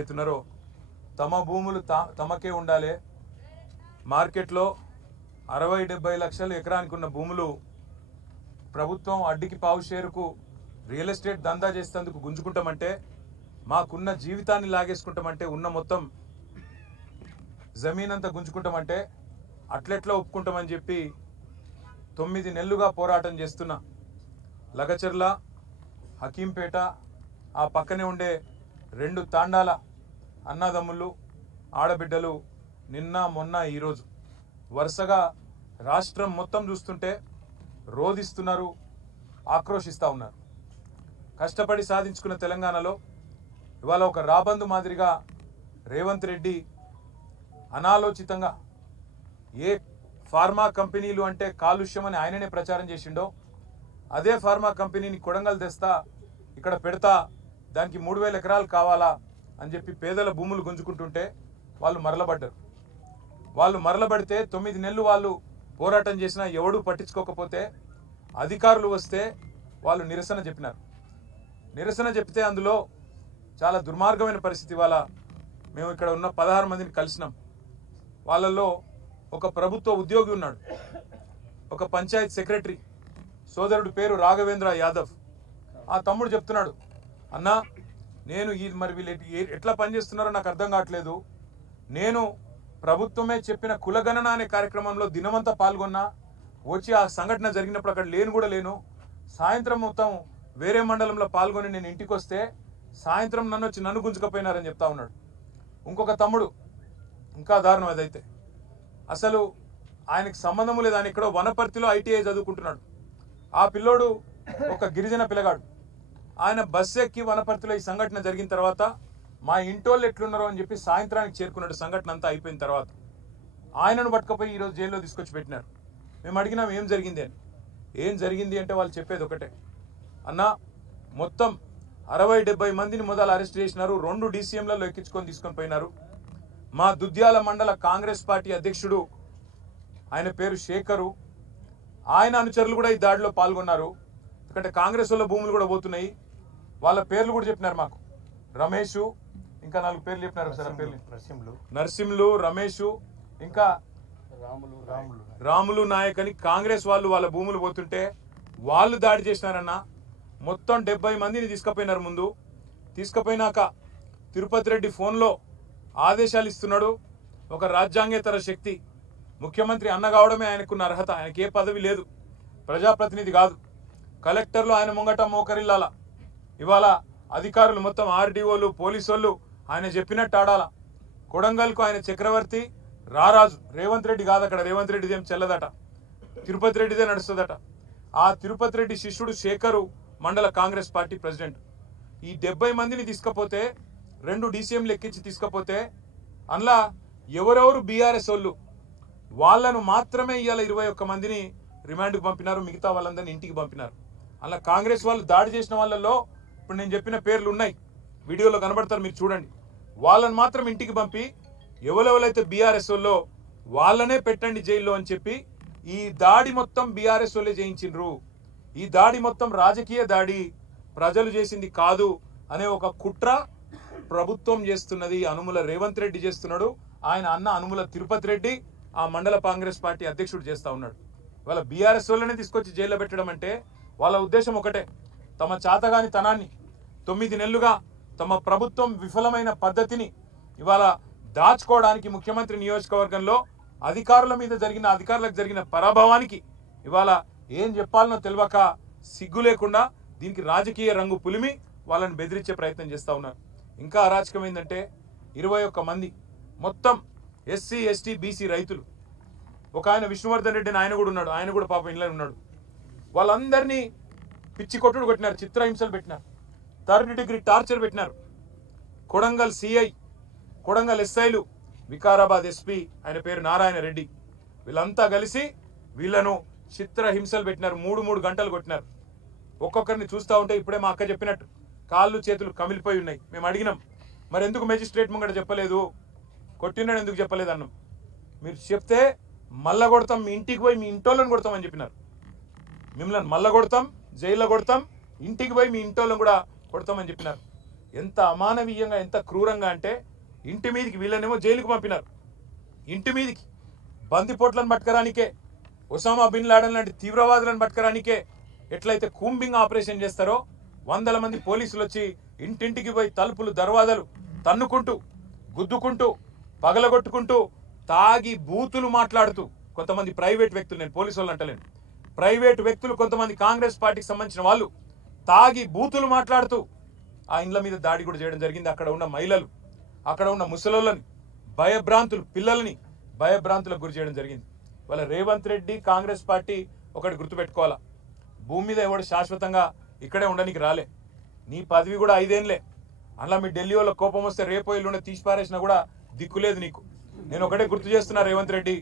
ఎవరైతున్నారో తమ భూములు తమకే ఉండాలి, మార్కెట్లో 60-70 లక్షలు ఎకరానికి ఉన్న భూములు ప్రభుత్వం అడ్డికి పావు షేరుకు రియల్ ఎస్టేట్ దందా చేసేందుకు గుంజుకుంటామంటే, మాకున్న జీవితాన్ని లాగేసుకుంటామంటే, ఉన్న మొత్తం జమీన్ అంతా గుంజుకుంటామంటే అట్లెట్లా ఒప్పుకుంటామని చెప్పి 9 నెలలుగా పోరాటం చేస్తున్న లగచర్ల, హకీంపేట, ఆ పక్కనే ఉండే 2 తాండాల అన్నదమ్ములు, ఆడబిడ్డలు నిన్న మొన్న ఈరోజు వరుసగా రాష్ట్రం మొత్తం చూస్తుంటే రోధిస్తున్నారు, ఆక్రోషిస్తూ ఉన్నారు. కష్టపడి సాధించుకున్న తెలంగాణలో ఇవాళ ఒక రాబందు మాదిరిగా రేవంత్ రెడ్డి అనాలోచితంగా ఏ ఫార్మా కంపెనీలు అంటే కాలుష్యం అని ఆయననే ప్రచారం చేసిండో అదే ఫార్మా కంపెనీని కొడంగల్ తెస్తా, ఇక్కడ పెడతా, దానికి 3000 ఎకరాలు కావాలా అని చెప్పి పేదల భూములు గుంజుకుంటుంటే వాళ్ళు మరలబడ్డారు. వాళ్ళు మరలబడితే 9 నెలలు వాళ్ళు పోరాటం చేసినా ఎవడూ పట్టించుకోకపోతే అధికారులు వస్తే వాళ్ళు నిరసన చెప్పినారు. నిరసన చెప్తే అందులో చాలా దుర్మార్గమైన పరిస్థితి. వాళ్ళ మేము ఇక్కడ ఉన్న 16 మందిని కలిసినాం. వాళ్ళల్లో ఒక ప్రభుత్వ ఉద్యోగి ఉన్నాడు, ఒక పంచాయత్ సెక్రటరీ, సోదరుడు పేరు రాఘవేంద్ర యాదవ్. ఆ తమ్ముడు చెప్తున్నాడు, అన్నా నేను మరి వీళ్ళు ఎట్లా పనిచేస్తున్నారో నాకు అర్థం కావట్లేదు. నేను ప్రభుత్వమే చెప్పిన కులగణన అనే కార్యక్రమంలో దినమంతా పాల్గొన్నా, వచ్చి ఆ సంఘటన జరిగినప్పుడు అక్కడ లేను కూడా లేను. సాయంత్రం మొత్తం వేరే మండలంలో పాల్గొని నేను ఇంటికి వస్తే సాయంత్రం నన్ను గుంజుకపోయినారని చెప్తా ఉన్నాడు. ఇంకొక తమ్ముడు ఇంకా దారుణం. అదైతే అసలు ఆయనకు సంబంధము లేదు, ఆయన ఎక్కడో వనపర్తిలో ITI చదువుకుంటున్నాడు. ఆ పిల్లోడు ఒక గిరిజన పిల్లగాడు. ఆయన బస్సు ఎక్కి వనపర్తిలో ఈ సంఘటన జరిగిన తర్వాత మా ఇంటోళ్ళు ఎట్లున్నారో అని చెప్పి సాయంత్రానికి చేరుకున్నాడు. సంఘటన అంతా అయిపోయిన తర్వాత ఆయనను పట్టుకపోయి ఈరోజు జైల్లో తీసుకొచ్చి పెట్టినారు. మేము అడిగినాం ఏం జరిగింది అని. ఏం జరిగింది అంటే వాళ్ళు చెప్పేది ఒకటే, అన్నా మొత్తం 60-70 మందిని మొదలు అరెస్ట్ చేసినారు, 2 DCMలలో ఎక్కించుకొని తీసుకొని పోయినారు. మా దుద్యాల మండల కాంగ్రెస్ పార్టీ అధ్యక్షుడు, ఆయన పేరు శేఖరు, ఆయన అనుచరులు కూడా ఈ దాడిలో పాల్గొన్నారు. ఎందుకంటే కాంగ్రెస్ వాళ్ళ భూములు కూడా పోతున్నాయి. వాళ్ళ పేర్లు కూడా చెప్పినారు మాకు. రమేషు, ఇంకా 4 పేర్లు చెప్పినారు సార్. పేర్లు నరసింహులు, రమేషు, ఇంకా రాములు నాయక్ అని కాంగ్రెస్ వాళ్ళు వాళ్ళ భూములు పోతుంటే వాళ్ళు దాడి చేసినారన్న. మొత్తం 70 మందిని తీసుకుపోయినారు. ముందు తీసుకుపోయినాక తిరుపతి రెడ్డి ఫోన్లో ఆదేశాలు ఇస్తున్నాడు. ఒక రాజ్యాంగేతర శక్తి, ముఖ్యమంత్రి అన్న కావడమే ఆయనకున్న అర్హత. ఆయనకి ఏ పదవి లేదు, ప్రజాప్రతినిధి కాదు. కలెక్టర్లు ఆయన ముంగట మోకరిల్లాల. ఇవాళ అధికారులు మొత్తం RDOలు, పోలీసు వాళ్ళు ఆయన చెప్పినట్టు ఆడాల. కొడంగల్కు ఆయన చక్రవర్తి, రారాజు. రేవంత్ రెడ్డి కాదు, అక్కడ రేవంత్ రెడ్డిది ఏం చెల్లదట, తిరుపతి రెడ్డిదే నడుస్తుందట. ఆ తిరుపతి రెడ్డి శిష్యుడు శేఖరు మండల కాంగ్రెస్ పార్టీ ప్రెసిడెంట్. ఈ 70 మందిని తీసుకపోతే 2 DCMలు ఎక్కించి తీసుకపోతే అందులో ఎవరెవరు BRS వాళ్ళు వాళ్ళను మాత్రమే ఇవాళ 21 మందిని రిమాండ్కి పంపినారు. మిగతా వాళ్ళందరినీ ఇంటికి పంపినారు. అలా కాంగ్రెస్ వాళ్ళు దాడి చేసిన వాళ్ళల్లో ఇప్పుడు నేను చెప్పిన పేర్లు ఉన్నాయి, వీడియోలో కనబడతారు, మీరు చూడండి. వాళ్ళని మాత్రం ఇంటికి పంపి ఎవరెవరైతే BRS వాళ్ళో వాళ్ళనే పెట్టండి జైల్లో అని చెప్పి ఈ దాడి మొత్తం BRS వాళ్ళే చేయించిండ్రు. ఈ దాడి మొత్తం రాజకీయ దాడి, ప్రజలు చేసింది కాదు అనే ఒక కుట్ర ప్రభుత్వం చేస్తున్నది. అనుముల రేవంత్ రెడ్డి చేస్తున్నాడు, ఆయన అన్న అనుముల తిరుపతి రెడ్డి ఆ మండల కాంగ్రెస్ పార్టీ అధ్యక్షుడు చేస్తా ఉన్నాడు. వాళ్ళ BRS వాళ్ళనే తీసుకొచ్చి జైల్లో పెట్టడం అంటే వాళ్ళ ఉద్దేశం ఒకటే, తమ చాతగాని తనాన్ని 9 నెలలుగా తమ ప్రభుత్వం విఫలమైన పద్ధతిని ఇవాళ దాచుకోవడానికి, ముఖ్యమంత్రి నియోజకవర్గంలో అధికారులకు జరిగిన పరాభవానికి ఇవాళ ఏం చెప్పాలనో తెలియక సిగ్గు లేకుండా దీనికి రాజకీయ రంగు పులిమి వాళ్ళని బెదిరించే ప్రయత్నం చేస్తూ ఉన్నారు. ఇంకా అరాచకం ఏంటంటే 21 మంది మొత్తం SC, ST, BC రైతులు. ఒక ఆయన విష్ణువర్ధన్ రెడ్డి ఆయన కూడా ఉన్నాడు, ఆయన కూడా పాపం ఇంట్లో ఉన్నాడు. వాళ్ళందరినీ పిచ్చి కొట్టుడు కొట్టినారు, చిత్రహింసలు పెట్టినారు, 3rd డిగ్రీ టార్చర్ పెట్టినారు. కొడంగల్ CI, కొడంగల్ SIలు, వికారాబాద్ SP ఆయన పేరు నారాయణ రెడ్డి, వీళ్ళంతా కలిసి వీళ్ళను చిత్రహింసలు పెట్టినారు. 3 గంటలు కొట్టినారు. ఒక్కొక్కరిని చూస్తూ ఉంటే ఇప్పుడే మా అక్క చెప్పినట్టు కాళ్ళు చేతులు కమిలిపోయి ఉన్నాయి. మేము అడిగినాం, మరి ఎందుకు మెజిస్ట్రేట్ ముంగట చెప్పలేదు, కొట్టినాడు ఎందుకు చెప్పలేదు అన్నాం. మీరు చెప్తే మళ్ళా కొడతాం, మీ ఇంటికి పోయి మీ ఇంటోళ్ళని కొడతామని చెప్పినారు. మిమ్మల్ని మళ్ళా కొడతాం, జైల్లో కొడతాం, ఇంటికి పోయి మీ ఇంటోళ్ళని కూడా కొడతామని చెప్పినారు. ఎంత అమానవీయంగా ఎంత క్రూరంగా అంటే ఇంటి మీదకి వీళ్ళనేమో జైలుకు పంపినారు. ఇంటి మీదకి బందిపోట్లను పట్టుకరానికే, ఒసామా బిన్ లాడెన్ లాంటి తీవ్రవాదులను పట్టుకరానికే ఎట్లయితే కూంబింగ్ ఆపరేషన్ చేస్తారో 100 మంది పోలీసులు వచ్చి ఇంటింటికి పోయి తలుపులు దర్వాజాలు తన్నుకుంటూ గుద్దుకుంటూ పగలగొట్టుకుంటూ తాగి బూతులు మాట్లాడుతూ కొంతమంది ప్రైవేట్ వ్యక్తులు, నేను పోలీసు వాళ్ళు అంటలేను, ప్రైవేట్ వ్యక్తులు కొంతమంది కాంగ్రెస్ పార్టీకి సంబంధించిన వాళ్ళు తాగి బూతులు మాట్లాడుతూ ఆ ఇండ్ల మీద దాడి కూడా చేయడం జరిగింది. అక్కడ ఉన్న మహిళలు, అక్కడ ఉన్న ముసలోళ్ళని భయభ్రాంతులు, పిల్లల్ని భయభ్రాంతులకు గురి చేయడం జరిగింది. వాళ్ళ రేవంత్ రెడ్డి కాంగ్రెస్ పార్టీ ఒకటి గుర్తుపెట్టుకోవాలా, భూమి మీద ఎవడు శాశ్వతంగా ఇక్కడే ఉండడానికి రాలే. నీ పదవి కూడా 5 ఏళ్ళే. అలా మీ ఢిల్లీ వాళ్ళ కోపం వస్తే రేపో ఎల్లుండి తీసి పారేసినా కూడా దిక్కులేదు నీకు. నేను ఒకటే గుర్తు చేస్తున్నా రేవంత్ రెడ్డి,